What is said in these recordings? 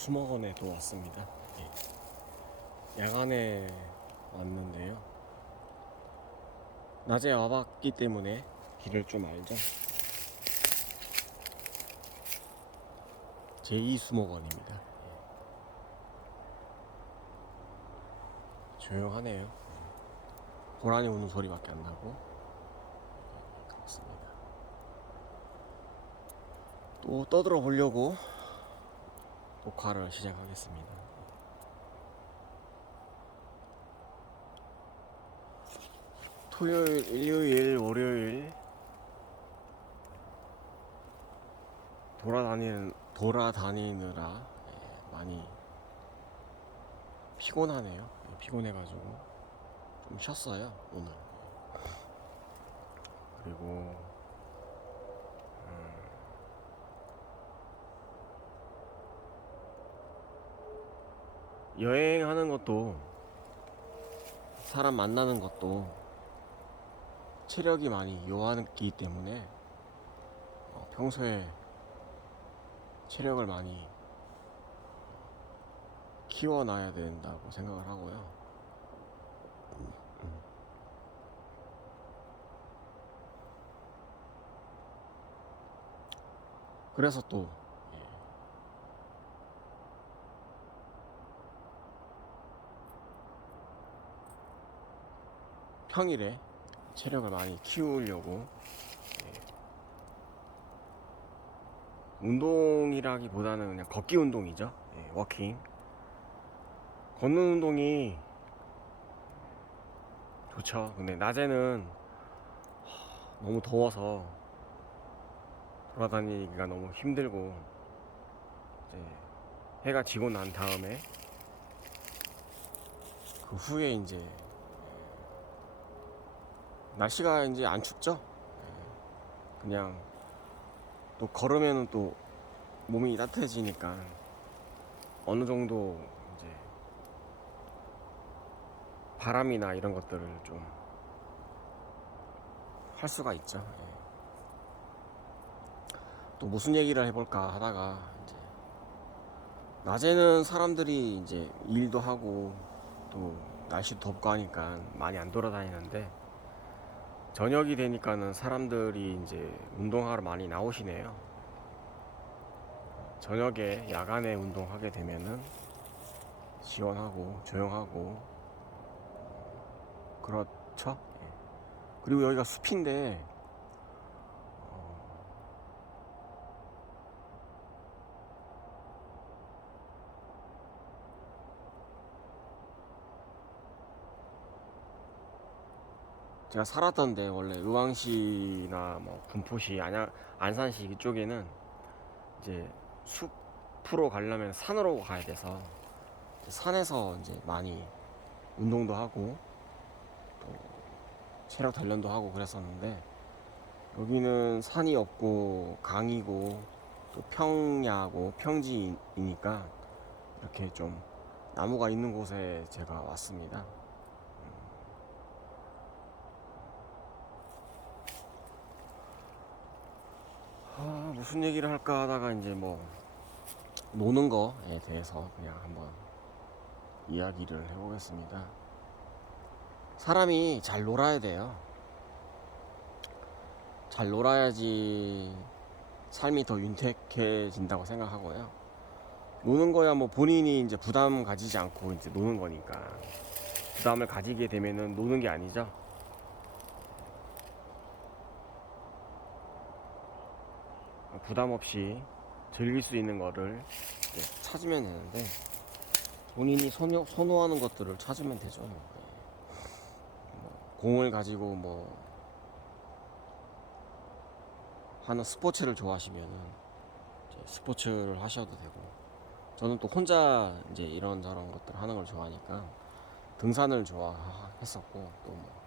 수목원에도 왔습니다. 야간에 왔는데요. 낮에 와봤기 때문에 길을 좀 알죠. 제2수목원입니다. 조용하네요. 고라니 우는 소리밖에 안 나고. 그렇습니다. 또 떠들어 보려고 녹화를 시작하겠습니다. 토요일, 일요일, 월요일 돌아다니느라 많이 피곤하네요. 피곤해가지고 좀 쉬었어요 오늘. 그리고 여행하는 것도 사람 만나는 것도 체력이 많이 요하기 때문에 평소에 체력을 많이 키워놔야 된다고 생각을 하고요. 그래서 또 평일에 체력을 많이 키우려고 운동이라기보다는 그냥 걷기 운동이죠. 워킹. 걷는 운동이 좋죠. 근데 낮에는 너무 더워서 돌아다니기가 너무 힘들고, 이제 해가 지고 난 다음에 그 후에 이제 날씨가 이제 안 춥죠. 그냥 또 걸으면은 또 몸이 따뜻해지니까 어느 정도 이제 바람이나 이런 것들을 좀 할 수가 있죠. 또 무슨 얘기를 해볼까 하다가 이제 낮에는 사람들이 이제 일도 하고 또 날씨도 덥고 하니까 많이 안 돌아다니는데, 저녁이 되니까는 사람들이 이제 운동하러 많이 나오시네요. 저녁에 야간에 운동하게 되면은 시원하고 조용하고 그렇죠. 그리고 여기가 숲인데 제가 살았던 데 원래 의왕시나 뭐 군포시, 안산시 이쪽에는 이제 숲으로 가려면 산으로 가야 돼서 산에서 이제 많이 운동도 하고 또 체력 단련도 하고 그랬었는데, 여기는 산이 없고 강이고 또 평야고 평지이니까 이렇게 좀 나무가 있는 곳에 제가 왔습니다. 무슨 얘기를 할까 하다가 이제 뭐 노는 거에 대해서 그냥 한번 이야기를 해보겠습니다. 사람이 잘 놀아야 돼요. 잘 놀아야지 삶이 더 윤택해진다고 생각하고요. 노는 거야 뭐 본인이 이제 부담 가지지 않고 이제 노는 거니까, 부담을 가지게 되면은 노는 게 아니죠. 부담 없이 즐길 수 있는 거를 찾으면 되는데, 본인이 선호하는 것들을 찾으면 되죠. 공을 가지고 뭐 하는 스포츠를 좋아하시면은 이제 스포츠를 하셔도 되고, 저는 또 혼자 이제 이런저런 것들 하는 걸 좋아하니까 등산을 좋아했었고 또 뭐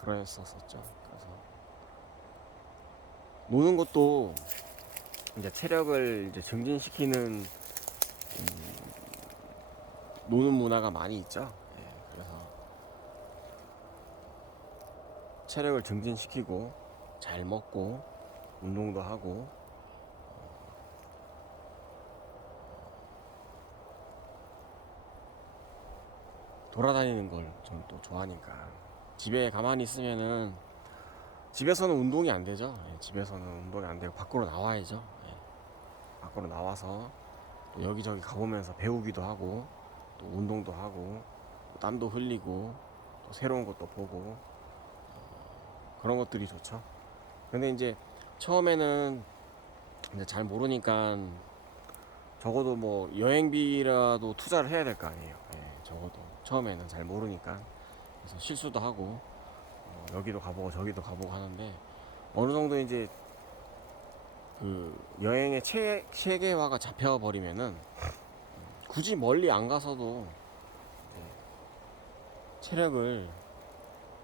그랬었었죠. 그래서 노는 것도 이제 체력을 이제 증진시키는 노는 문화가 많이 있죠. 그래서 체력을 증진시키고 잘 먹고 운동도 하고 돌아다니는 걸 전 또 좋아하니까. 집에 가만히 있으면은 집에서는 운동이 안 되죠. 예, 집에서는 운동이 안 되고 밖으로 나와야죠. 예, 밖으로 나와서 또 여기저기 가보면서 배우기도 하고 또 운동도 하고 또 땀도 흘리고 또 새로운 것도 보고 그런 것들이 좋죠. 근데 이제 처음에는 이제 잘 모르니까 적어도 뭐 여행비라도 투자를 해야 될 거 아니에요. 예, 적어도 처음에는 잘 모르니까 그래서 실수도 하고 여기도 가보고 저기도 가보고 하는데 어느 정도 이제 그 여행의 체계화가 잡혀버리면은 굳이 멀리 안 가서도 체력을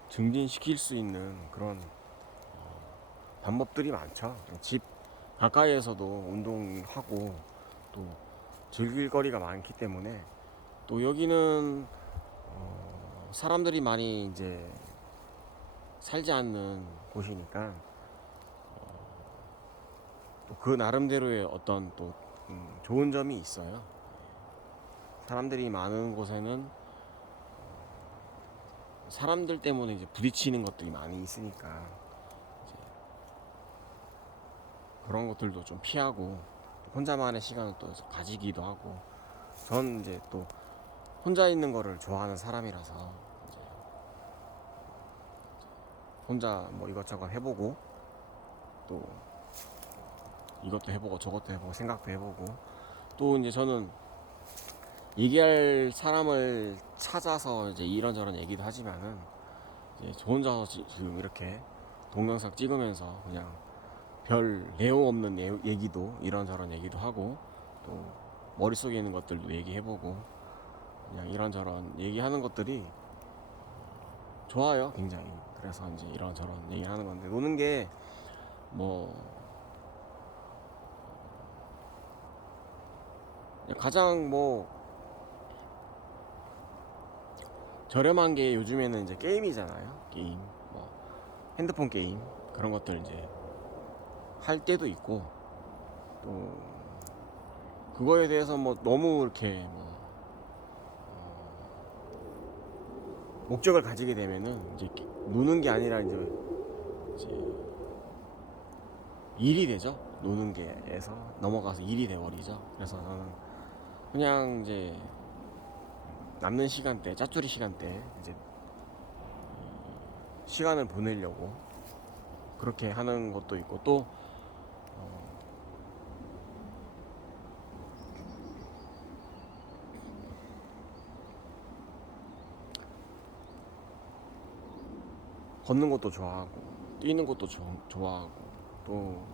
증진시킬 수 있는 그런 방법들이 많죠. 집 가까이에서도 운동하고 또 즐길 거리가 많기 때문에 또 여기는 사람들이 많이 이제 살지 않는 곳이니까 또 그 나름대로의 어떤 또 좋은 점이 있어요. 사람들이 많은 곳에는 사람들 때문에 이제 부딪히는 것들이 많이 있으니까 이제 그런 것들도 좀 피하고 혼자만의 시간을 또 가지기도 하고 전 이제 또 혼자 있는 거를 좋아하는 사람이라서 이제 혼자 뭐 이것저것 해보고 또 이것도 해보고 저것도 해보고 생각도 해보고 또 이제 저는 얘기할 사람을 찾아서 이제 이런저런 얘기도 하지만은 이제 저 혼자서 지금 이렇게 동영상 찍으면서 그냥 별 내용 없는 얘기도 이런저런 얘기도 하고 또 머릿속에 있는 것들도 얘기해보고 그냥 이런저런 얘기하는 것들이 좋아요 굉장히. 그래서 이제 이런저런 얘기하는 건데 노는 게 뭐 가장 뭐 저렴한 게 요즘에는 이제 게임이잖아요. 게임 뭐 핸드폰 게임 그런 것들 이제 할 때도 있고 또 그거에 대해서 뭐 너무 이렇게 뭐 목적을 가지게 되면은 이제 노는 게 아니라 이제 일이 되죠. 노는 게에서 넘어가서 일이 돼버리죠. 그래서 저는 그냥 이제 남는 시간대, 짜투리 시간대 이제 시간을 보내려고 그렇게 하는 것도 있고 또 걷는 것도 좋아하고 뛰는 것도 좋아하고 또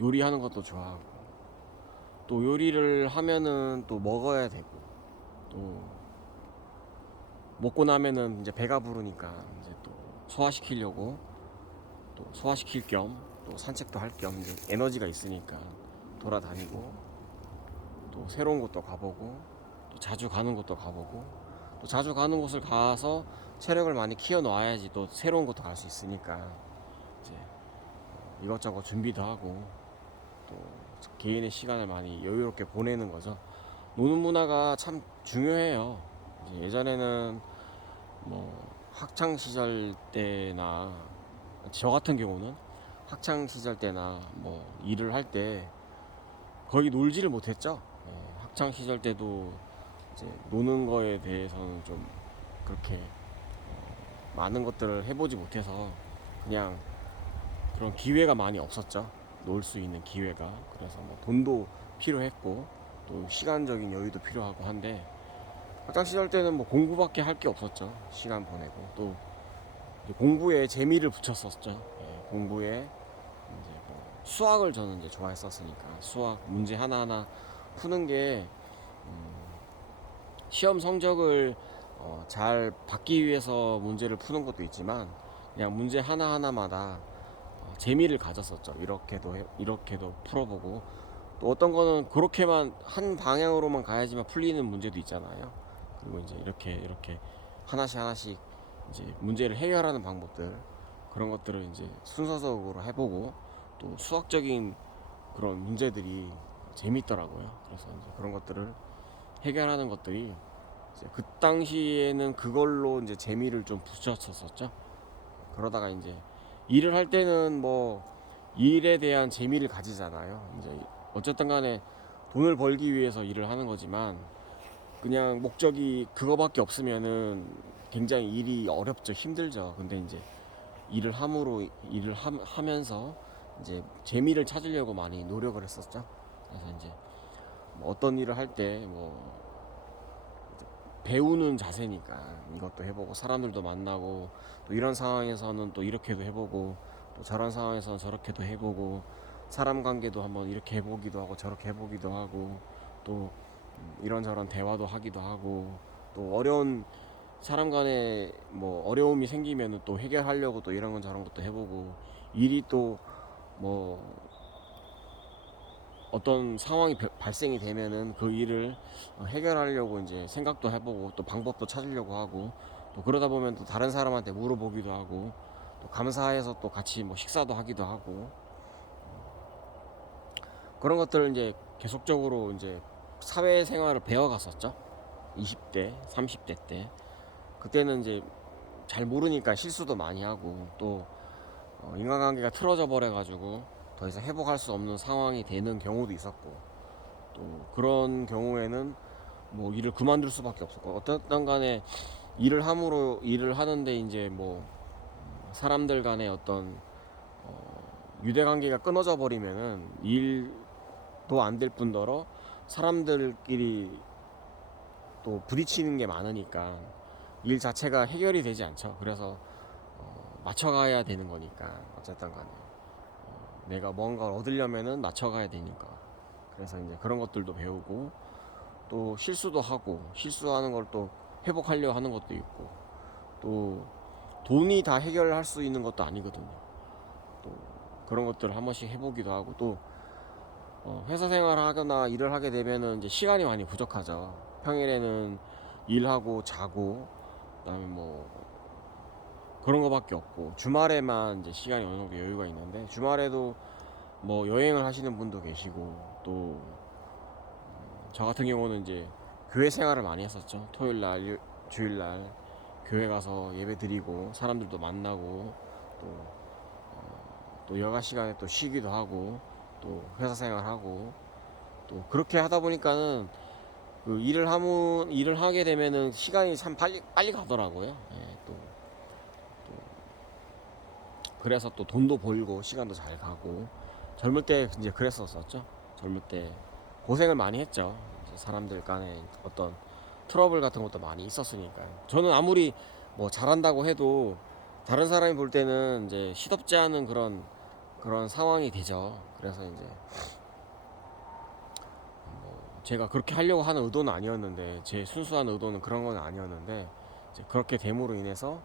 요리하는 것도 좋아하고 또 요리를 하면은 또 먹어야 되고 또 먹고 나면은 이제 배가 부르니까 이제 또 소화시키려고 또 소화시킬 겸 또 산책도 할 겸 이제 에너지가 있으니까 돌아다니고 또 새로운 곳도 가보고 또 자주 가는 곳도 가보고 또 자주 가는 곳을 가서 체력을 많이 키워 놔야지 또 새로운 곳도 갈 수 있으니까 이제 이것저것 준비도 하고 또 개인의 시간을 많이 여유롭게 보내는 거죠. 노는 문화가 참 중요해요. 이제 예전에는 뭐 학창 시절 때나 저 같은 경우는 학창 시절 때나 뭐 일을 할 때 거의 놀지를 못했죠. 학창 시절 때도 이제 노는 거에 대해서는 좀 그렇게 많은 것들을 해보지 못해서 그냥 그런 기회가 많이 없었죠. 놀 수 있는 기회가. 그래서 뭐 돈도 필요했고 또 시간적인 여유도 필요하고 한데 학창 시절 때는 뭐 공부밖에 할 게 없었죠. 시간 보내고 또 공부에 재미를 붙였었죠. 예, 공부에 이제 뭐 수학을 저는 이제 좋아했었으니까 수학 문제 하나하나 푸는 게 시험 성적을 잘 받기 위해서 문제를 푸는 것도 있지만 그냥 문제 하나하나마다 재미를 가졌었죠. 이렇게도 풀어보고 또 어떤 거는 그렇게만 한 방향으로만 가야지만 풀리는 문제도 있잖아요. 그리고 이제 이렇게 하나씩 이제 문제를 해결하는 방법들 그런 것들을 이제 순서적으로 해보고 또 수학적인 그런 문제들이 재밌더라고요. 그래서 이제 그런 것들을 해결하는 것들이 이제 그 당시에는 그걸로 이제 재미를 좀 붙였었죠. 그러다가 이제 일을 할 때는 뭐 일에 대한 재미를 가지잖아요. 이제 어쨌든 간에 돈을 벌기 위해서 일을 하는 거지만 그냥 목적이 그거밖에 없으면은 굉장히 일이 어렵죠. 힘들죠. 근데 이제 일을 함으로 하면서 이제 재미를 찾으려고 많이 노력을 했었죠. 그래서 이제 뭐 어떤 일을 할 때 뭐 배우는 자세니까 이것도 해보고 사람들도 만나고 또 이런 상황에서는 또 이렇게도 해보고 또 저런 상황에서는 저렇게도 해보고 사람 관계도 한번 이렇게 해보기도 하고 저렇게 해보기도 하고 또 이런저런 대화도 하기도 하고 또 어려운 사람 간에 뭐 어려움이 생기면은 또 해결하려고 또 이런 건 저런 것도 해보고 일이 또 뭐 어떤 상황이 발생이 되면은 그 일을 해결하려고 이제 생각도 해보고 또 방법도 찾으려고 하고 또 그러다 보면 또 다른 사람한테 물어보기도 하고 또 감사해서 또 같이 뭐 식사도 하기도 하고 그런 것들을 이제 계속적으로 이제 사회생활을 배워갔었죠. 20대, 30대 때 그때는 이제 잘 모르니까 실수도 많이 하고 또 인간관계가 틀어져 버려 가지고 더 이상 회복할 수 없는 상황이 되는 경우도 있었고 또 그런 경우에는 뭐 일을 그만둘 수밖에 없었고 어쨌든 간에 일을 하는데 이제 뭐 사람들 간의 어떤 유대관계가 끊어져 버리면은 일도 안 될 뿐더러 사람들끼리 또 부딪히는 게 많으니까 일 자체가 해결이 되지 않죠. 그래서 맞춰가야 되는 거니까 어쨌든 간에 내가 뭔가를 얻으려면은 맞춰가야 되니까 그래서 이제 그런 것들도 배우고 또 실수도 하고 실수하는 걸 또 회복하려 하는 것도 있고 또 돈이 다 해결할 수 있는 것도 아니거든요. 또 그런 것들을 한 번씩 해보기도 하고 또 회사 생활을 하거나 일을 하게 되면은 이제 시간이 많이 부족하죠. 평일에는 일하고 자고 그다음에 뭐 그런 거밖에 없고 주말에만 이제 시간이 어느 정도 여유가 있는데 주말에도 뭐 여행을 하시는 분도 계시고 또 저 같은 경우는 이제 교회 생활을 많이 했었죠. 토요일 날, 주일 날 교회 가서 예배 드리고 사람들도 만나고 또 여가 시간에 또 쉬기도 하고 또 회사 생활하고 또 그렇게 하다 보니까는 그 일을 하게 되면은 시간이 참 빨리 가더라고요. 예, 또 그래서 또 돈도 벌고 시간도 잘 가고 젊을 때 이제 그랬었었죠. 젊을 때 고생을 많이 했죠. 이제 사람들 간에 어떤 트러블 같은 것도 많이 있었으니까요. 저는 아무리 뭐 잘한다고 해도 다른 사람이 볼 때는 이제 시덥지 않은 그런 상황이 되죠. 그래서 이제 뭐 제가 그렇게 하려고 하는 의도는 아니었는데 제 순수한 의도는 그런 건 아니었는데 이제 그렇게 됨으로 인해서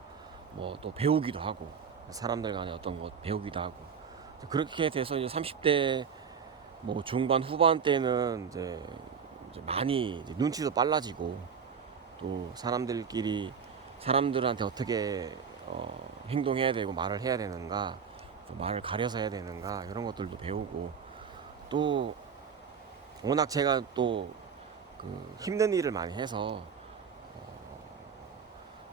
뭐 또 배우기도 하고 사람들 간에 어떤 것 배우기도 하고 그렇게 돼서 이제 30대 뭐 중반 후반 때는 이제 많이 이제 눈치도 빨라지고 또 사람들한테 어떻게 행동해야 되고 말을 해야 되는가 또 말을 가려서 해야 되는가 이런 것들도 배우고 또 워낙 제가 또 그 힘든 일을 많이 해서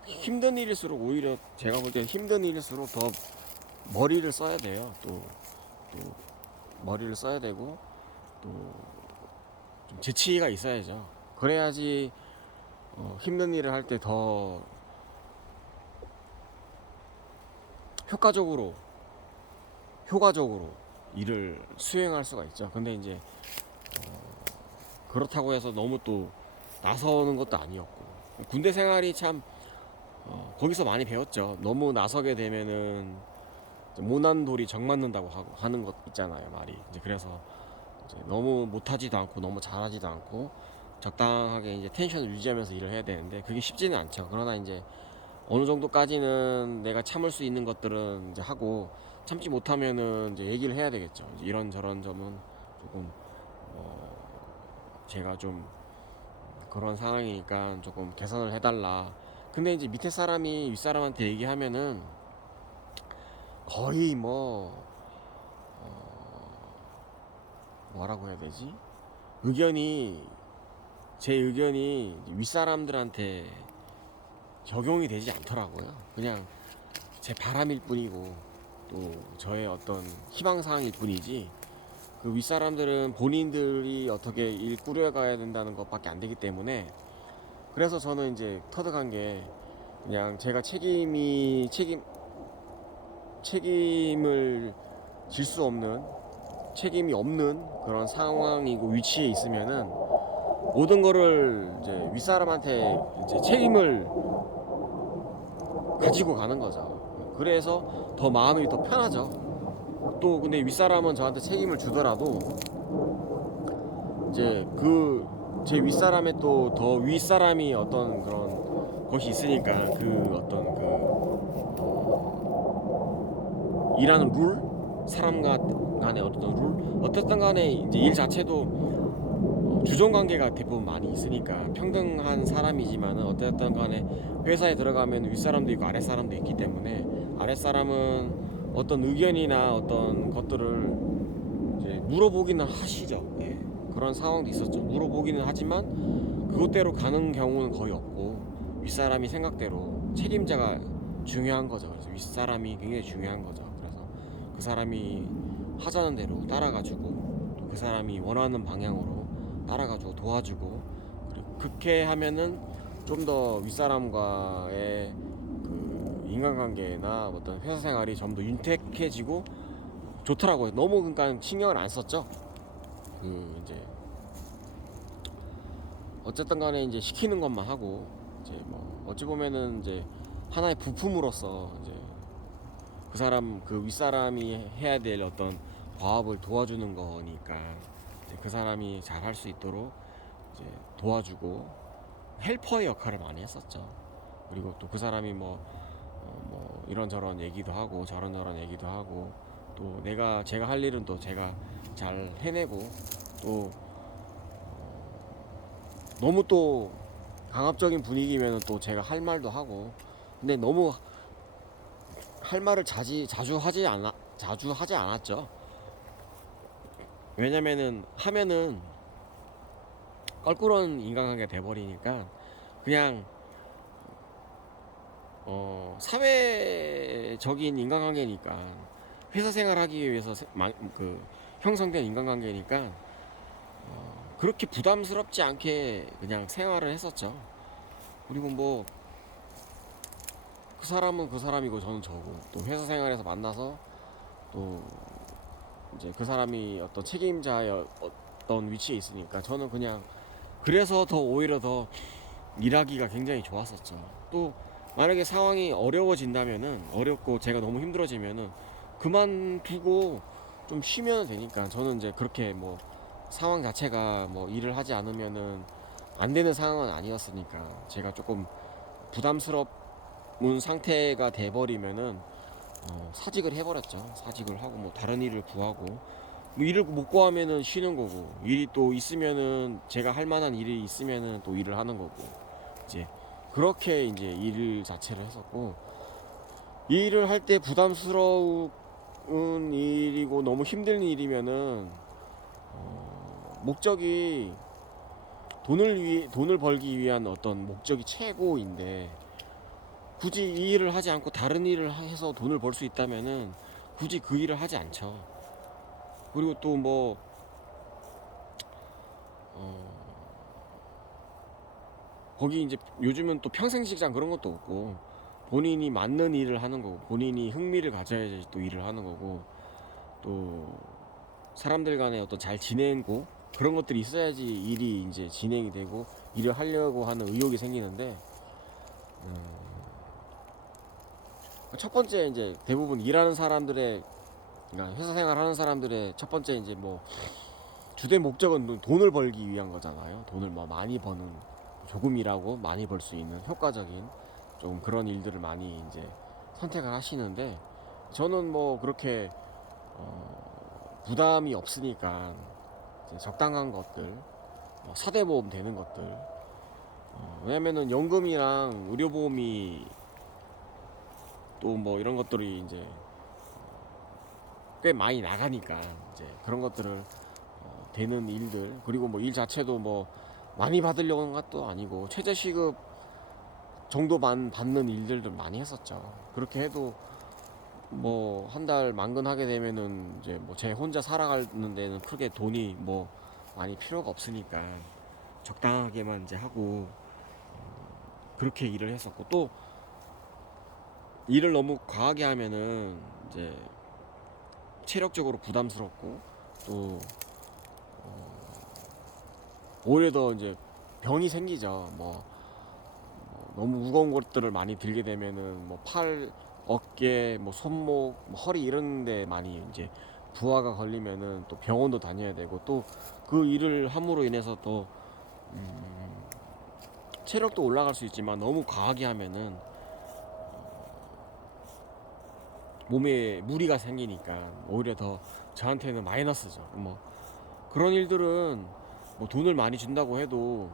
힘든 일일수록 오히려 제가 볼 때 힘든 일일수록 더 머리를 써야 돼요. 또 머리를 써야 되고 또 좀 재치가 있어야죠. 그래야지 힘든 일을 할 때 더 효과적으로 일을 수행할 수가 있죠. 근데 이제 그렇다고 해서 너무 또 나서는 것도 아니었고 군대 생활이 참 거기서 많이 배웠죠. 너무 나서게 되면은 모난 돌이 정 맞는다고 하는 것 있잖아요, 말이. 이제 그래서 이제 너무 못하지도 않고 너무 잘하지도 않고 적당하게 이제 텐션을 유지하면서 일을 해야 되는데 그게 쉽지는 않죠. 그러나 이제 어느 정도까지는 내가 참을 수 있는 것들은 이제 하고 참지 못하면은 이제 얘기를 해야 되겠죠. 이제 이런 저런 점은 조금 제가 좀 그런 상황이니까 조금 개선을 해달라. 근데 이제 밑에 사람이 윗사람한테 얘기하면은 거의 뭐라고 해야 되지? 의견이 제 의견이 윗사람들한테 적용이 되지 않더라고요. 그냥 제 바람일 뿐이고 또 저의 어떤 희망사항일 뿐이지, 그 윗사람들은 본인들이 어떻게 일 꾸려가야 된다는 것밖에 안 되기 때문에, 그래서 저는 이제 터득한 게, 그냥 제가 책임을 질 수 없는, 책임이 없는 그런 상황이고 위치에 있으면은 모든 거를 이제 윗사람한테 이제 책임을 가지고 가는 거죠. 그래서 더 마음이 더 편하죠. 또 근데 윗사람은 저한테 책임을 주더라도 이제 그 제 윗사람의 또 더 윗사람이 어떤 그런 것이 있으니까, 그 어떤 그 일하는 룰, 사람과 간의 어떤 룰, 어쨌든 간에 이제 일 자체도 주종 관계가 대부분 많이 있으니까 평등한 사람이지만은, 어쨌든 간에 회사에 들어가면 윗사람도 있고 아랫사람도 있기 때문에, 아랫사람은 어떤 의견이나 어떤 것들을 이제 물어보기는 하시죠. 예. 그런 상황도 있었죠. 물어보기는 하지만 그것대로 가는 경우는 거의 없고, 윗사람이 생각대로 책임자가 중요한 거죠. 그래서 윗사람이 굉장히 중요한 거죠. 그래서 그 사람이 하자는 대로 따라가지고, 또 그 사람이 원하는 방향으로 따라가지고 도와주고, 그리고 그렇게 하면은 좀 더 윗사람과의 그 인간관계나 어떤 회사 생활이 좀 더 윤택해지고 좋더라고요. 너무 그러니까 신경을 안 썼죠. 그 이제 어쨌든 간에 이제 시키는 것만 하고, 이제 뭐 어찌 보면은 이제 하나의 부품으로서 이제 그 사람, 그 윗사람이 해야 될 어떤 과업을 도와주는 거니까, 이제 그 사람이 잘 할 수 있도록 이제 도와주고 헬퍼의 역할을 많이 했었죠. 그리고 또 그 사람이 뭐 이런저런 얘기도 하고 저런저런 얘기도 하고, 또 제가 할 일은 또 제가 잘 해내고, 또 너무 또 강압적인 분위기면은 또 제가 할 말도 하고. 근데 너무 할 말을 자주 하지 않았죠. 왜냐면은 하면은 껄끄러운 인간관계가 돼버리니까, 그냥 사회적인 인간관계니까, 회사 생활하기 위해서 형성된 인간관계니까 그렇게 부담스럽지 않게 그냥 생활을 했었죠. 그리고 뭐 그 사람은 그 사람이고 저는 저고, 또 회사 생활에서 만나서 또 이제 그 사람이 어떤 책임자의 어떤 위치에 있으니까 저는 그냥, 그래서 더 오히려 더 일하기가 굉장히 좋았었죠. 또 만약에 상황이 어려워진다면은, 어렵고 제가 너무 힘들어지면은 그만두고 좀 쉬면 되니까, 저는 이제 그렇게 뭐 상황 자체가 뭐 일을 하지 않으면은 안 되는 상황은 아니었으니까, 제가 조금 부담스러운 상태가 돼버리면은 사직을 해버렸죠. 사직을 하고 뭐 다른 일을 구하고, 뭐 일을 못 구하면은 쉬는 거고, 일이 또 있으면은 제가 할 만한 일이 있으면은 또 일을 하는 거고, 이제 그렇게 이제 일 자체를 했었고, 일을 할 때 부담스러운 일이고 너무 힘든 일이면은 목적이 돈을 벌기 위한 어떤 목적이 최고인데, 굳이 이 일을 하지 않고 다른 일을 해서 돈을 벌 수 있다면은 굳이 그 일을 하지 않죠. 그리고 또 뭐 거기 이제 요즘은 또 평생직장 그런 것도 없고, 본인이 맞는 일을 하는 거고, 본인이 흥미를 가져야지 또 일을 하는 거고, 또 사람들 간에 어떤 잘 지내고 그런 것들이 있어야지 일이 이제 진행이 되고 일을 하려고 하는 의욕이 생기는데, 첫 번째 이제 대부분 일하는 사람들의, 그러니까 회사 생활하는 사람들의 첫 번째 이제 뭐 주된 목적은 돈을 벌기 위한 거잖아요. 돈을 뭐 많이 버는, 조금 일하고 많이 벌 수 있는 효과적인 좀 그런 일들을 많이 이제 선택을 하시는데, 저는 뭐 그렇게 부담이 없으니까 이제 적당한 것들, 사대보험 되는 것들, 왜냐면은 연금이랑 의료보험이 또 뭐 이런 것들이 이제 꽤 많이 나가니까, 이제 그런 것들을 되는 일들, 그리고 뭐 일 자체도 뭐 많이 받으려고 하는 것도 아니고 최저 시급 정도만 받는 일들도 많이 했었죠. 그렇게 해도 뭐 한 달 만근하게 되면은 이제 뭐 제 혼자 살아가는 데는 크게 돈이 뭐 많이 필요가 없으니까 적당하게만 이제 하고 그렇게 일을 했었고, 또 일을 너무 과하게 하면은 이제 체력적으로 부담스럽고, 또 오히려 더 이제 병이 생기죠. 뭐 너무 무거운 것들을 많이 들게 되면은 뭐 팔, 어깨, 뭐 손목, 뭐 허리 이런 데 많이 이제 부하가 걸리면은 또 병원도 다녀야 되고, 또 그 일을 함으로 인해서 또 체력도 올라갈 수 있지만 너무 과하게 하면은 몸에 무리가 생기니까 오히려 더 저한테는 마이너스죠. 뭐 그런 일들은 뭐 돈을 많이 준다고 해도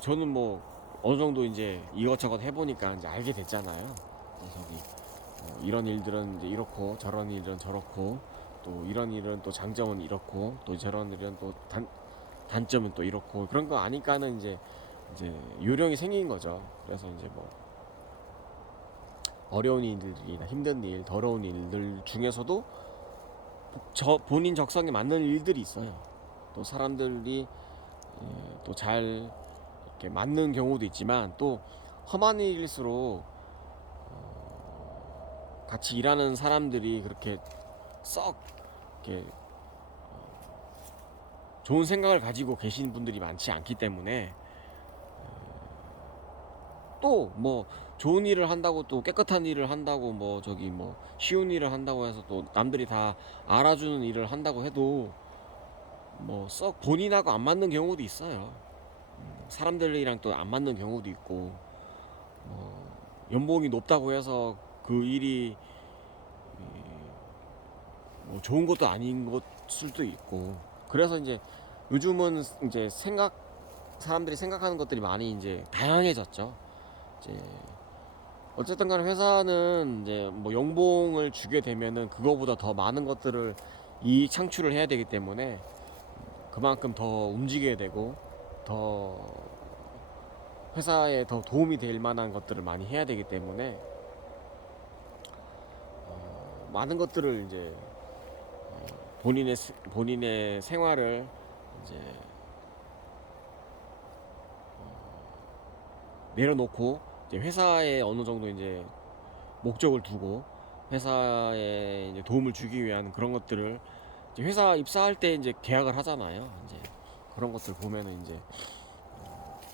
저는 뭐 어느 정도 이제 이것저것 해보니까 이제 알게 됐잖아요. 저기 이런 일들은 이제 이렇고, 저런 일은 저렇고, 또 이런 일은 또 장점은 이렇고, 또 저런 일은 또 단점은 또 이렇고, 그런 거 아니까는 이제 요령이 생긴 거죠. 그래서 이제 뭐 어려운 일들이나 힘든 일, 더러운 일들 중에서도 본인 적성에 맞는 일들이 있어요. 또 사람들이 또 잘 이렇게 맞는 경우도 있지만, 또 험한 일일수록 같이 일하는 사람들이 그렇게 썩 이렇게 좋은 생각을 가지고 계신 분들이 많지 않기 때문에, 또 뭐 좋은 일을 한다고, 또 깨끗한 일을 한다고, 뭐 저기 뭐 쉬운 일을 한다고 해서 또 남들이 다 알아주는 일을 한다고 해도 뭐 썩 본인하고 안 맞는 경우도 있어요. 사람들이랑 또 안 맞는 경우도 있고, 연봉이 높다고 해서 그 일이 뭐 좋은 것도 아닌 것들도 있고, 그래서 이제 요즘은 이제 사람들이 생각하는 것들이 많이 이제 다양해졌죠. 이제 어쨌든 간에 회사는 이제 뭐 연봉을 주게 되면은 그거보다 더 많은 것들을 이익 창출을 해야 되기 때문에 그만큼 더 움직여야 되고, 더 회사에 더 도움이 될 만한 것들을 많이 해야 되기 때문에 많은 것들을 이제 본인의 생활을 이제 내려놓고 이제 회사에 어느 정도 이제 목적을 두고 회사에 이제 도움을 주기 위한 그런 것들을 이제 회사 입사할 때 이제 계약을 하잖아요. 이제 그런 것들 보면은 이제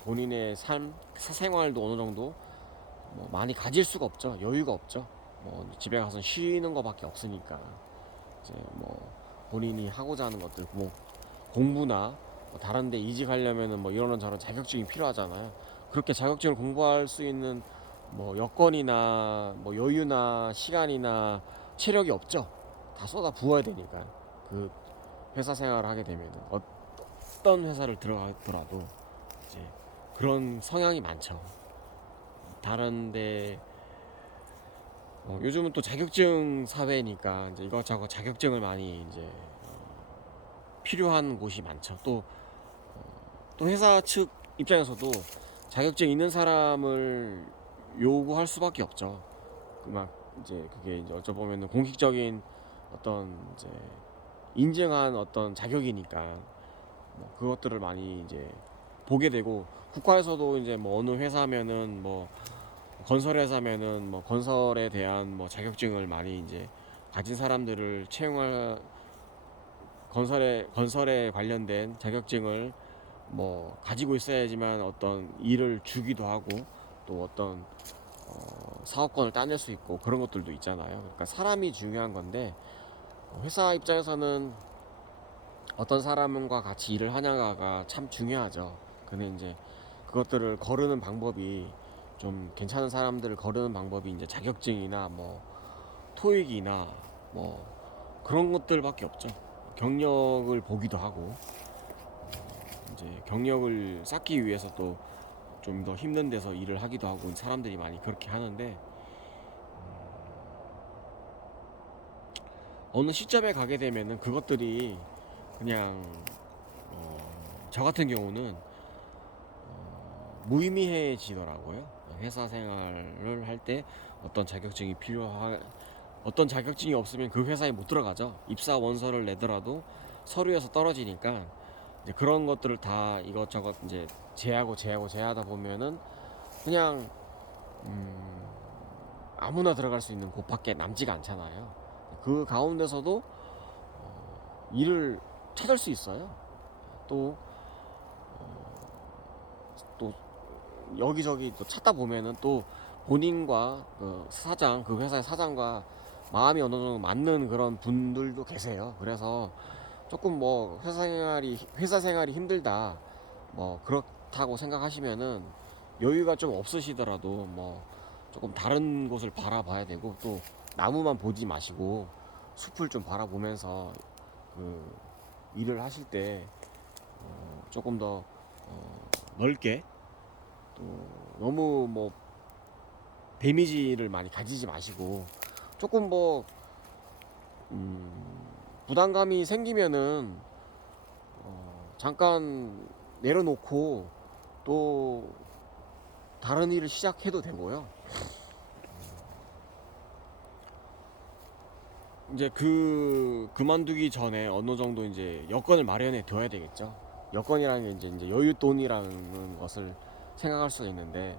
본인의 사생활도 어느 정도 뭐 많이 가질 수가 없죠. 여유가 없죠. 뭐 집에 가서 쉬는 거밖에 없으니까 이제 뭐 본인이 하고자 하는 것들, 뭐 공부나 뭐 다른 데 이직하려면은 뭐 이런 저런 자격증이 필요하잖아요. 그렇게 자격증을 공부할 수 있는 뭐 여건이나 뭐 여유나 시간이나 체력이 없죠. 다 쏟아 부어야 되니까. 그 회사 생활을 하게 되면은 어떤 회사를 들어가더라도 이제 그런 성향이 많죠. 다른데 요즘은 또 자격증 사회니까 이제 이것저것 자격증을 많이 이제 필요한 곳이 많죠. 또 회사 측 입장에서도 자격증 있는 사람을 요구할 수밖에 없죠. 막 이제 그게 이제 어쩌보면 공식적인 어떤 이제 인증한 어떤 자격이니까 뭐 그것들을 많이 이제 보게 되고, 국가에서도 이제 뭐 어느 회사면은 뭐 건설 회사면은 뭐 건설에 대한 뭐 자격증을 많이 이제 가진 사람들을 채용할, 건설에 관련된 자격증을 뭐 가지고 있어야지만 어떤 일을 주기도 하고, 또 어떤 사업권을 따낼 수 있고, 그런 것들도 있잖아요. 그러니까 사람이 중요한 건데, 회사 입장에서는 어떤 사람과 같이 일을 하냐가 참 중요하죠. 근데 이제 그것들을 거르는 방법이, 좀 괜찮은 사람들을 거르는 방법이 이제 자격증이나 뭐 토익이나 뭐 그런 것들밖에 없죠. 경력을 보기도 하고, 이제 경력을 쌓기 위해서 또 좀 더 힘든 데서 일을 하기도 하고, 사람들이 많이 그렇게 하는데, 어느 시점에 가게 되면은 그것들이 그냥 저 같은 경우는 무의미해지더라고요. 회사 생활을 할 때 어떤 자격증이 어떤 자격증이 없으면 그 회사에 못 들어가죠. 입사 원서를 내더라도 서류에서 떨어지니까 이제 그런 것들을 다 이것저것 이제 제하다 보면은 그냥 아무나 들어갈 수 있는 곳밖에 남지가 않잖아요. 그 가운데서도 일을 찾을 수 있어요. 또, 또 여기저기 또 찾다 보면은 또 본인과 그 회사의 사장과 마음이 어느 정도 맞는 그런 분들도 계세요. 그래서 조금 뭐 회사 생활이 힘들다 뭐 그렇다고 생각하시면은 여유가 좀 없으시더라도 뭐 조금 다른 곳을 바라봐야 되고, 또 나무만 보지 마시고 숲을 좀 바라보면서 그 일을 하실 때 조금 더 넓게, 또 너무 뭐 데미지를 많이 가지지 마시고, 조금 뭐 부담감이 생기면은 잠깐 내려놓고 또 다른 일을 시작해도 되고요. 이제 그만두기 전에 어느 정도 이제 여건을 마련해 둬야 되겠죠. 여건이라는 게 이제 여윳돈이라는 것을 생각할 수가 있는데,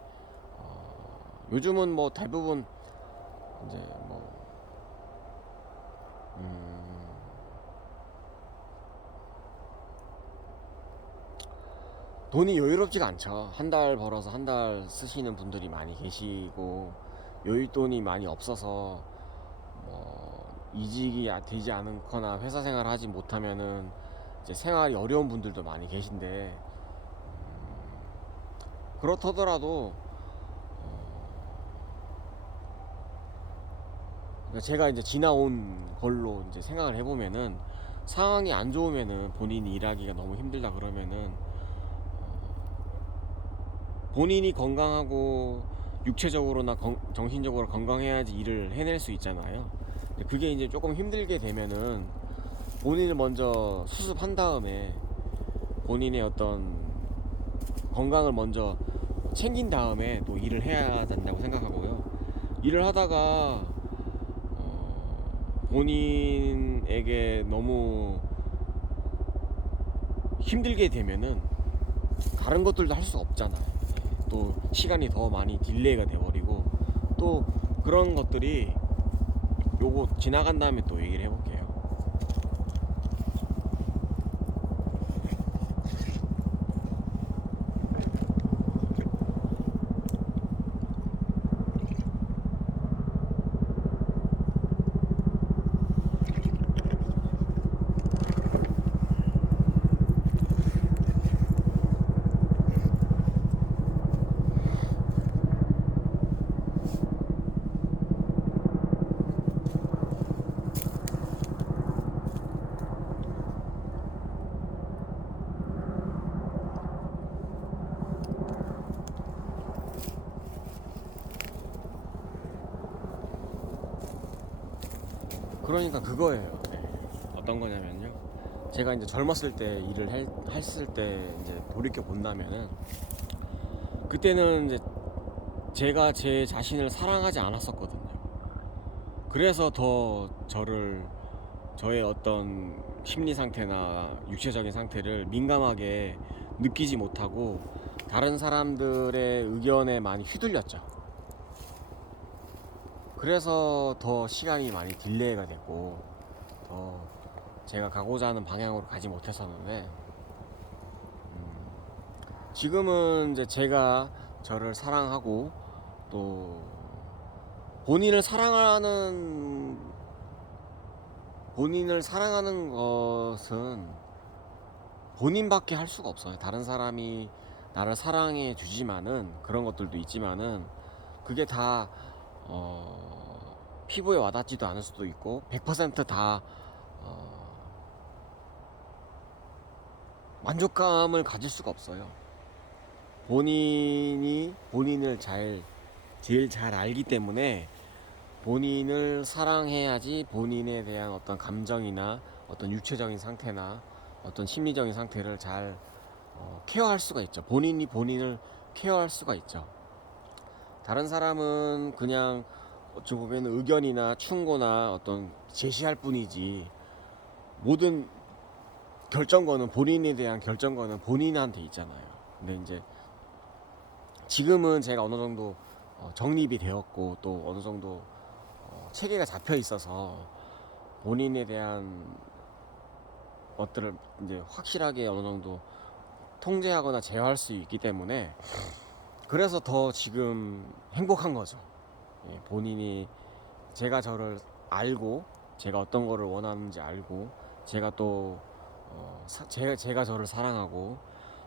요즘은 뭐 대부분 이제 뭐 돈이 여유롭지가 않죠. 한 달 벌어서 한 달 쓰시는 분들이 많이 계시고, 여윳돈이 많이 없어서 뭐 이직이 되지 않거나 회사 생활을 하지 못하면은 이제 생활이 어려운 분들도 많이 계신데, 그렇더라도 제가 이제 지나온 걸로 이제 생각을 해보면은, 상황이 안 좋으면은 본인이 일하기가 너무 힘들다 그러면은 본인이 건강하고 육체적으로나 정신적으로 건강해야지 일을 해낼 수 있잖아요. 그게 이제 조금 힘들게 되면은 본인을 먼저 수습한 다음에 본인의 어떤 건강을 먼저 챙긴 다음에 또 일을 해야 된다고 생각하고요. 일을 하다가 본인에게 너무 힘들게 되면은 다른 것들도 할 수 없잖아요. 또 시간이 더 많이 딜레이가 돼버리고, 또 그런 것들이 요거 지나간 다음에 또 얘기를 해볼게요. 그러니까 그거예요. 네. 어떤 거냐면요, 제가 이제 젊었을 때 일을 했을 때 이제 돌이켜 본다면은, 그때는 이제 제가 제 자신을 사랑하지 않았었거든요. 그래서 더 저의 어떤 심리 상태나 육체적인 상태를 민감하게 느끼지 못하고 다른 사람들의 의견에 많이 휘둘렸죠. 그래서 더 시간이 많이 딜레이가 됐고, 더 제가 가고자 하는 방향으로 가지 못했었는데, 지금은 이제 제가 저를 사랑하고, 또 본인을 사랑하는 것은 본인밖에 할 수가 없어요. 다른 사람이 나를 사랑해 주지만은, 그런 것들도 있지만은, 그게 다 피부에 와닿지도 않을 수도 있고 100%다 만족감을 가질 수가 없어요. 본인이 본인을 제일 잘 알기 때문에 본인을 사랑해야지 본인에 대한 어떤 감정이나 어떤 육체적인 상태나 어떤 심리적인 상태를 잘 케어할 수가 있죠. 본인이 본인을 케어할 수가 있죠. 다른 사람은 그냥 어찌 보면 의견이나 충고나 어떤 제시할 뿐이지, 모든 결정권은, 본인에 대한 결정권은 본인한테 있잖아요. 근데 이제 지금은 제가 어느 정도 정립이 되었고, 또 어느 정도 체계가 잡혀 있어서 본인에 대한 것들을 이제 확실하게 어느 정도 통제하거나 제어할 수 있기 때문에, 그래서 더 지금 행복한 거죠. 예, 본인이, 제가 저를 알고, 제가 어떤 거를 원하는지 알고, 제가 또 제가 저를 사랑하고,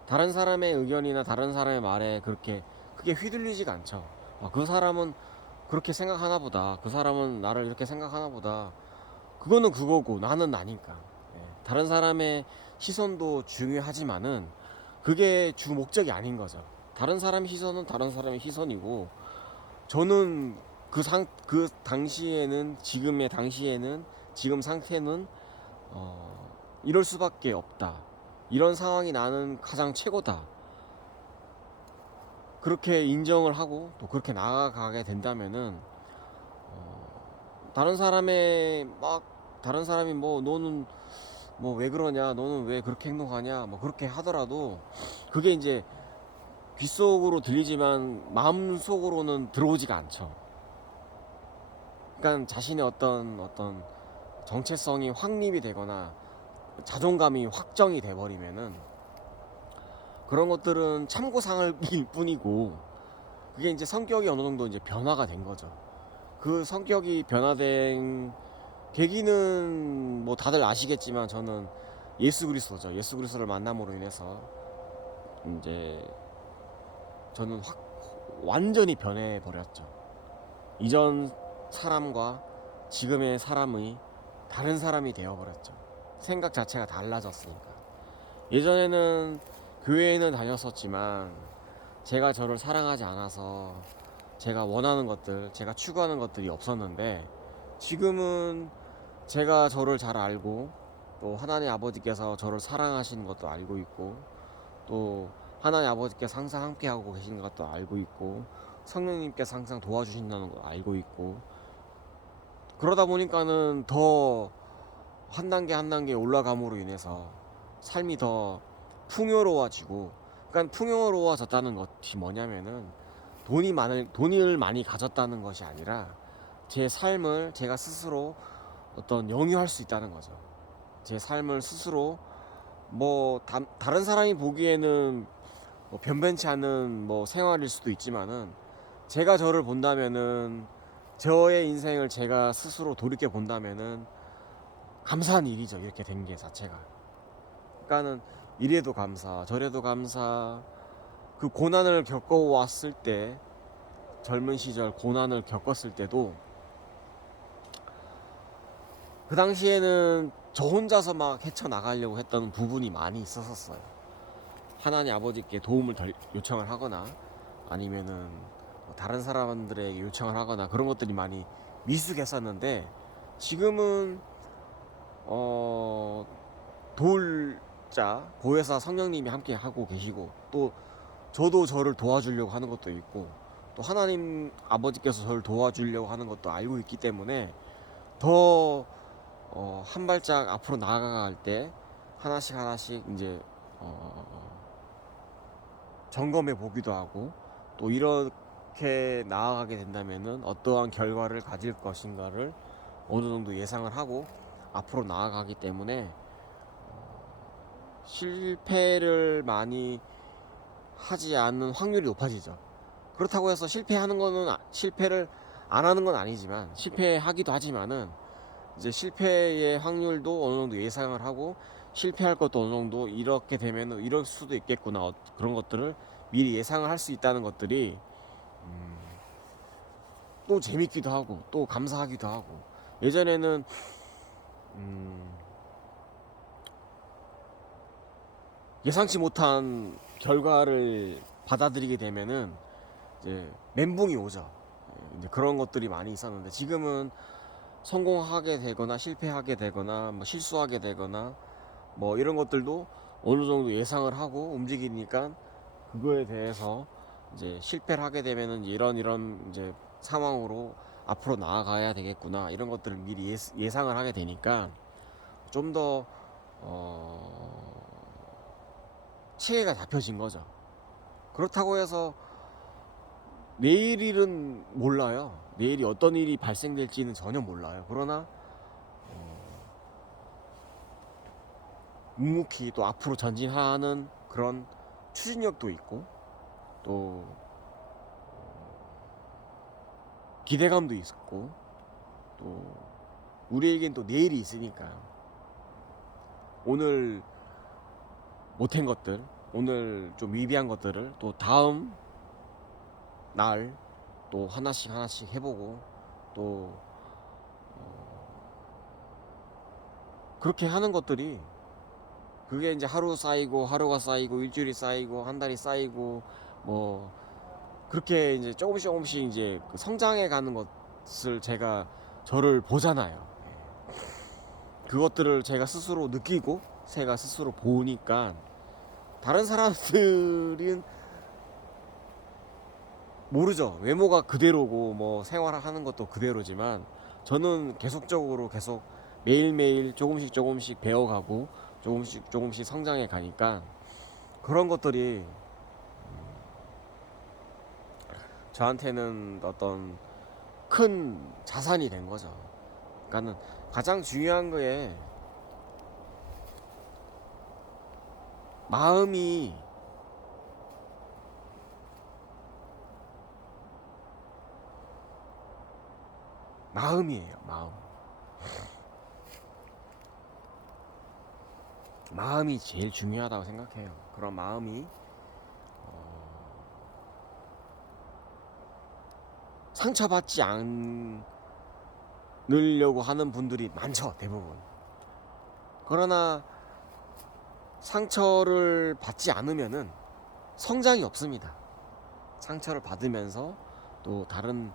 다른 사람의 의견이나 다른 사람의 말에 그렇게 크게 휘둘리지가 않죠. 그 사람은 그렇게 생각하나 보다, 그 사람은 나를 이렇게 생각하나 보다, 그거는 그거고 나는 나니까. 예, 다른 사람의 시선도 중요하지만은 그게 주 목적이 아닌 거죠. 다른 사람의 시선은 다른 사람의 시선이고, 저는 그 당시에는, 지금의 당시에는, 지금 상태는 이럴 수밖에 없다, 이런 상황이 나는 가장 최고다, 그렇게 인정을 하고 또 그렇게 나아가게 된다면은, 다른 사람의 막 다른 사람이 뭐 너는 뭐 왜 그러냐, 너는 왜 그렇게 행동하냐, 뭐 그렇게 하더라도 그게 이제 귓속으로 들리지만 마음속으로는 들어오지가 않죠. 그러니까 자신의 어떤 정체성이 확립이 되거나 자존감이 확정이 돼 버리면은, 그런 것들은 참고사항일 뿐이고, 그게 이제 성격이 어느 정도 이제 변화가 된 거죠. 그 성격이 변화된 계기는 뭐 다들 아시겠지만, 저는 예수 그리스도죠. 예수 그리스도를 만남으로 인해서 이제 저는 완전히 변해 버렸죠. 이전 사람과 지금의 사람이 다른 사람이 되어 버렸죠. 생각 자체가 달라졌으니까. 예전에는 교회에는 다녔었지만 제가 저를 사랑하지 않아서 제가 원하는 것들, 제가 추구하는 것들이 없었는데, 지금은 제가 저를 잘 알고, 또 하나님 아버지께서 저를 사랑하시는 것도 알고 있고, 또 하나님 아버지께서 항상 함께 하고 계시는 것도 알고 있고, 성령님께서 항상 도와주신다는 걸 알고 있고, 그러다 보니까는 더 한 단계 한 단계 올라감으로 인해서 삶이 더 풍요로워지고, 그러니까 풍요로워졌다는 것이 뭐냐면은, 돈을 많이 가졌다는 것이 아니라 제 삶을 제가 스스로 어떤 영위할 수 있다는 거죠. 제 삶을 스스로, 뭐 다른 사람이 보기에는 뭐 변변치 않은 뭐 생활일 수도 있지만은, 제가 저를 본다면은, 저의 인생을 제가 스스로 돌이켜 본다면은 감사한 일이죠. 이렇게 된 게 자체가. 그러니까는 이래도 감사, 저래도 감사. 그 고난을 겪어왔을 때, 젊은 시절 고난을 겪었을 때도, 그 당시에는 저 혼자서 막 헤쳐나가려고 했던 부분이 많이 있었어요. 하나님 아버지께 도움을 요청을 하거나, 아니면은 뭐 다른 사람들에게 요청을 하거나, 그런 것들이 많이 미숙했었는데, 지금은 도울자 보혜사 성령님이 함께 하고 계시고, 또 저도 저를 도와주려고 하는 것도 있고, 또 하나님 아버지께서 저를 도와주려고 하는 것도 알고 있기 때문에, 더 한 발짝 앞으로 나아갈 때 하나씩 하나씩 이제 점검해 보기도 하고, 또 이렇게 나아가게 된다면은 어떠한 결과를 가질 것인가를 어느 정도 예상을 하고 앞으로 나아가기 때문에, 실패를 많이 하지 않는 확률이 높아지죠. 그렇다고 해서 실패를 안 하는 건 아니지만, 실패하기도 하지만은 이제 실패의 확률도 어느 정도 예상을 하고, 실패할 것도 어느 정도, 이렇게 되면 이럴 수도 있겠구나, 그런 것들을 미리 예상을 할 수 있다는 것들이 또 재밌기도 하고 또 감사하기도 하고. 예전에는 예상치 못한 결과를 받아들이게 되면은 이제 멘붕이 오죠. 이제 그런 것들이 많이 있었는데, 지금은 성공하게 되거나 실패하게 되거나 뭐 실수하게 되거나 뭐 이런 것들도 어느 정도 예상을 하고 움직이니까 그거에 대해서 이제 실패를 하게 되면은 이런 이제 상황으로 앞으로 나아가야 되겠구나, 이런 것들을 미리 예상을 하게 되니까 좀 더 체계가 잡혀진 거죠. 그렇다고 해서 내일 일은 몰라요. 내일이 어떤 일이 발생될지는 전혀 몰라요. 그러나 묵묵히 또 앞으로 전진하는 그런 추진력도 있고, 또 기대감도 있고, 또 우리에겐 또 내일이 있으니까 오늘 못한 것들, 오늘 좀 미비한 것들을 또 다음 날 또 하나씩 해보고, 또 그렇게 하는 것들이, 그게 이제 하루 쌓이고 하루가 쌓이고 일주일이 쌓이고 한 달이 쌓이고, 뭐 그렇게 이제 조금씩 이제 그 성장해 가는 것을 제가 저를 보잖아요. 그것들을 제가 스스로 느끼고 제가 스스로 보니까, 다른 사람들은 모르죠. 외모가 그대로고 뭐 생활하는 것도 그대로지만, 저는 계속적으로 계속 매일매일 조금씩 배워가고 조금씩 성장해 가니까, 그런 것들이 저한테는 어떤 큰 자산이 된 거죠. 그러니까는 가장 중요한 거에 마음이, 마음이에요. 마음이 제일 중요하다고 생각해요. 그런 마음이 상처받지 않으려고 하는 분들이 많죠, 대부분. 그러나 상처를 받지 않으면은 성장이 없습니다. 상처를 받으면서 또 다른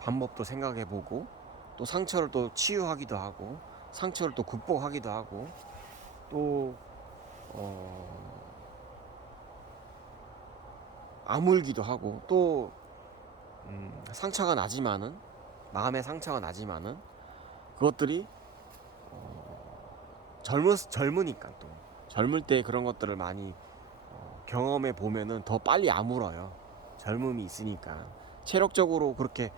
방법도 생각해보고, 또 상처를 또 치유하기도 하고, 상처를 또 극복하기도 하고, 또 아물기도 하고, 또 상처가 나지만은, 마음의 상처가 나지만은 그것들이 젊으니까, 또 젊을 때 그런 것들을 많이 경험해 보면은 더 빨리 아물어요. 젊음이 있으니까. 체력적으로 그렇게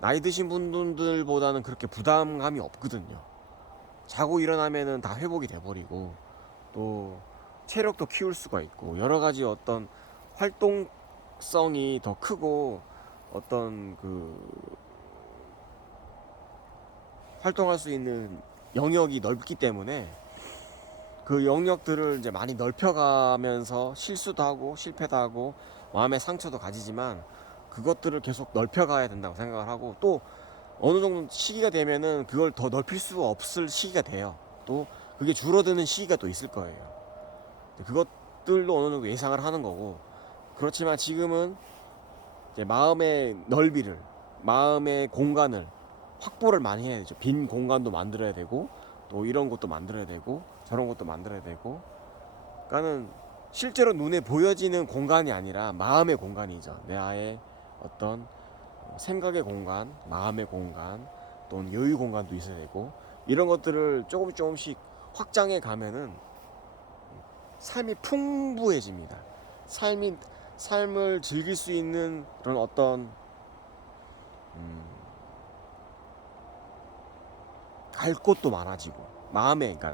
나이 드신 분들보다는 그렇게 부담감이 없거든요. 자고 일어나면은 다 회복이 돼버리고, 또 체력도 키울 수가 있고, 여러 가지 어떤 활동성이 더 크고, 어떤 그 활동할 수 있는 영역이 넓기 때문에, 그 영역들을 이제 많이 넓혀가면서 실수도 하고 실패도 하고 마음의 상처도 가지지만, 그것들을 계속 넓혀가야 된다고 생각을 하고, 또 어느 정도 시기가 되면은 그걸 더 넓힐 수 없을 시기가 돼요. 또 그게 줄어드는 시기가 또 있을 거예요. 그것들도 어느 정도 예상을 하는 거고, 그렇지만 지금은 이제 마음의 넓이를, 마음의 공간을 확보를 많이 해야 되죠. 빈 공간도 만들어야 되고, 또 이런 것도 만들어야 되고 저런 것도 만들어야 되고. 그러니까는 실제로 눈에 보여지는 공간이 아니라 마음의 공간이죠. 내 아의 어떤 생각의 공간, 마음의 공간, 또는 여유 공간도 있어야 되고, 이런 것들을 조금씩 확장해 가면은 삶이 풍부해집니다. 삶을 즐길 수 있는 그런 어떤 갈 곳도 많아지고, 그러니까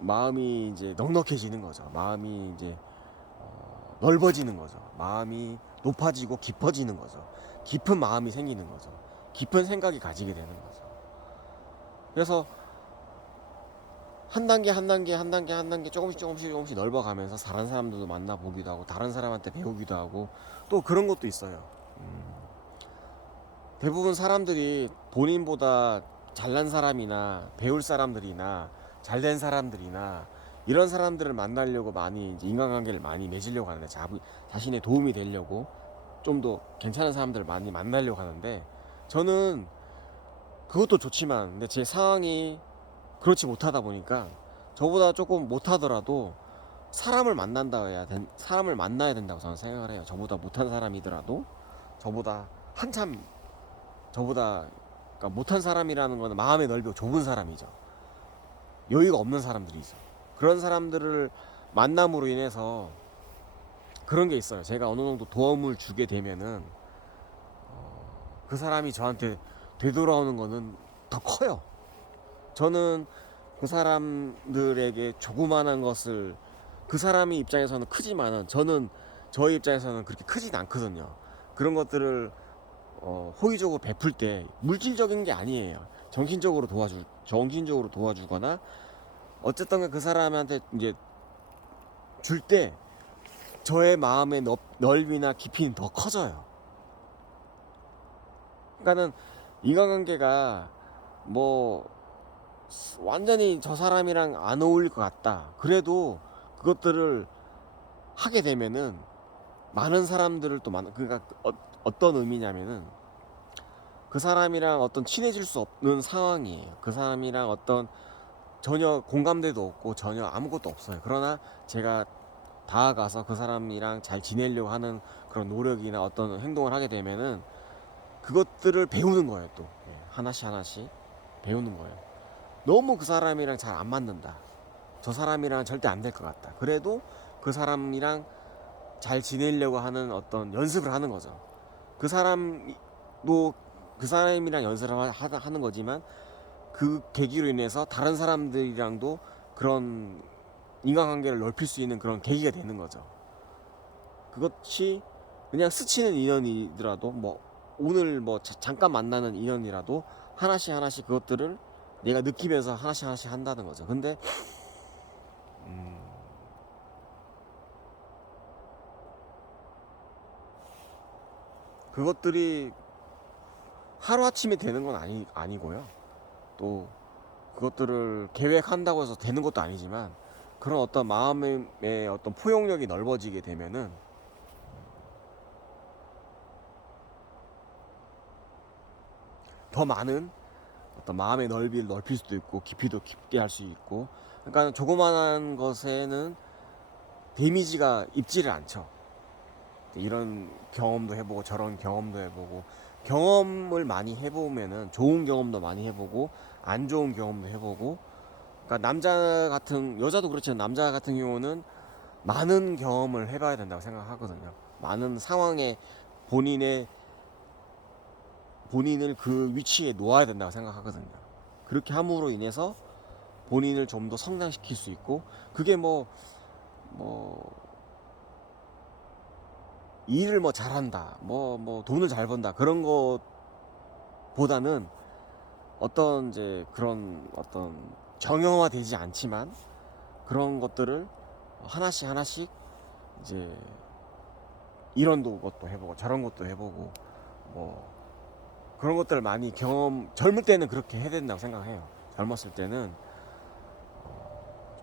마음이 이제 넉넉해지는 거죠. 마음이 이제 넓어지는 거죠. 마음이 높아지고 깊어지는 거죠. 깊은 마음이 생기는 거죠. 깊은 생각이 가지게 되는 거죠. 그래서 한 단계 조금씩 넓어가면서 다른 사람들도 만나보기도 하고, 다른 사람한테 배우기도 하고, 또 그런 것도 있어요. 대부분 사람들이 본인보다 잘난 사람이나 배울 사람들이나 잘된 사람들이나 이런 사람들을 만나려고 많이 이제 인간관계를 많이 맺으려고 하는데, 자신의 도움이 되려고 좀 더 괜찮은 사람들을 많이 만나려고 하는데, 저는 그것도 좋지만 근데 제 상황이 그렇지 못하다 보니까 저보다 조금 못하더라도 사람을 만나야 된다고 저는 생각을 해요. 저보다 못한 사람이더라도 저보다 한참 저보다 그러니까 못한 사람이라는 거는 마음의 넓이가 좁은 사람이죠. 여유가 없는 사람들이죠. 그런 사람들을 만남으로 인해서 그런 게 있어요. 제가 어느 정도 도움을 주게 되면은 그 사람이 저한테 되돌아오는 거는 더 커요. 저는 그 사람들에게 조그만한 것을 그 사람이 입장에서는 크지만은 저는 저희 입장에서는 그렇게 크진 않거든요. 그런 것들을 호의적으로 베풀 때 물질적인 게 아니에요. 정신적으로 도와주거나 어쨌든 그 사람한테 이제 줄 때 저의 마음의 넓이나 깊이는 더 커져요. 그러니까는 인간관계가 뭐 완전히 저 사람이랑 안 어울릴 것 같다. 그래도 그것들을 하게 되면은 많은 사람들을 또 그러니까 어떤 의미냐면은 그 사람이랑 어떤 친해질 수 없는 상황이에요. 그 사람이랑 어떤 전혀 공감대도 없고 전혀 아무것도 없어요. 그러나 제가 다가가서 그 사람이랑 잘 지내려고 하는 그런 노력이나 어떤 행동을 하게 되면은 그것들을 배우는 거예요. 또 하나씩 하나씩 배우는 거예요. 너무 그 사람이랑 잘 안 맞는다. 저 사람이랑 절대 안 될 것 같다. 그래도 그 사람이랑 잘 지내려고 하는 어떤 연습을 하는 거죠. 그 사람도 그 사람이랑 연습을 하는 거지만 그 계기로 인해서 다른 사람들이랑도 그런 인간관계를 넓힐 수 있는 그런 계기가 되는 거죠. 그것이 그냥 스치는 인연이더라도 뭐 오늘 뭐 잠깐 만나는 인연이라도 하나씩 하나씩 그것들을 내가 느끼면서 하나씩 하나씩 한다는 거죠. 근데 그것들이 하루아침에 되는 건 아니고요. 또 그것들을 계획한다고 해서 되는 것도 아니지만 그런 어떤 마음의 어떤 포용력이 넓어지게 되면은 더 많은 어떤 마음의 넓이를 넓힐 수도 있고 깊이도 깊게 할 수 있고, 그러니까 조그만한 것에는 데미지가 입지를 않죠. 이런 경험도 해보고 저런 경험도 해보고, 경험을 많이 해보면은 좋은 경험도 많이 해보고 안 좋은 경험도 해보고, 그러니까 여자도 그렇지만 남자 같은 경우는 많은 경험을 해봐야 된다고 생각하거든요. 많은 상황에 본인을 그 위치에 놓아야 된다고 생각하거든요. 그렇게 함으로 인해서 본인을 좀 더 성장시킬 수 있고, 그게 뭐 일을 뭐 잘한다, 뭐 돈을 잘 번다, 그런 것보다는 어떤 이제 그런 어떤 정형화 되지 않지만 그런 것들을 하나씩 하나씩 이제 이런 것도 해보고 저런 것도 해보고 뭐 그런 것들을 많이 젊을 때는 그렇게 해야 된다고 생각해요. 젊었을 때는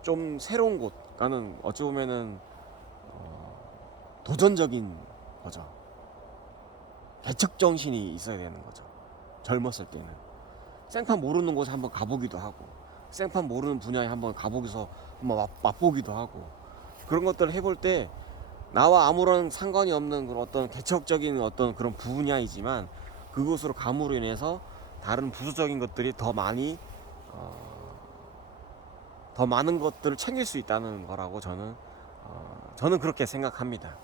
좀 새로운 곳, 그러니까는 어찌 보면은 도전적인 거죠. 개척 정신이 있어야 되는 거죠. 젊었을 때는 생판 모르는 곳에 한번 가보기도 하고, 생판 모르는 분야에 한번 가보기서 한번 맛보기도 하고, 그런 것들을 해볼 때 나와 아무런 상관이 없는 그런 어떤 개척적인 어떤 그런 분야이지만 그곳으로 감으로 인해서 다른 부수적인 것들이 더 많은 것들을 챙길 수 있다는 거라고 저는 그렇게 생각합니다.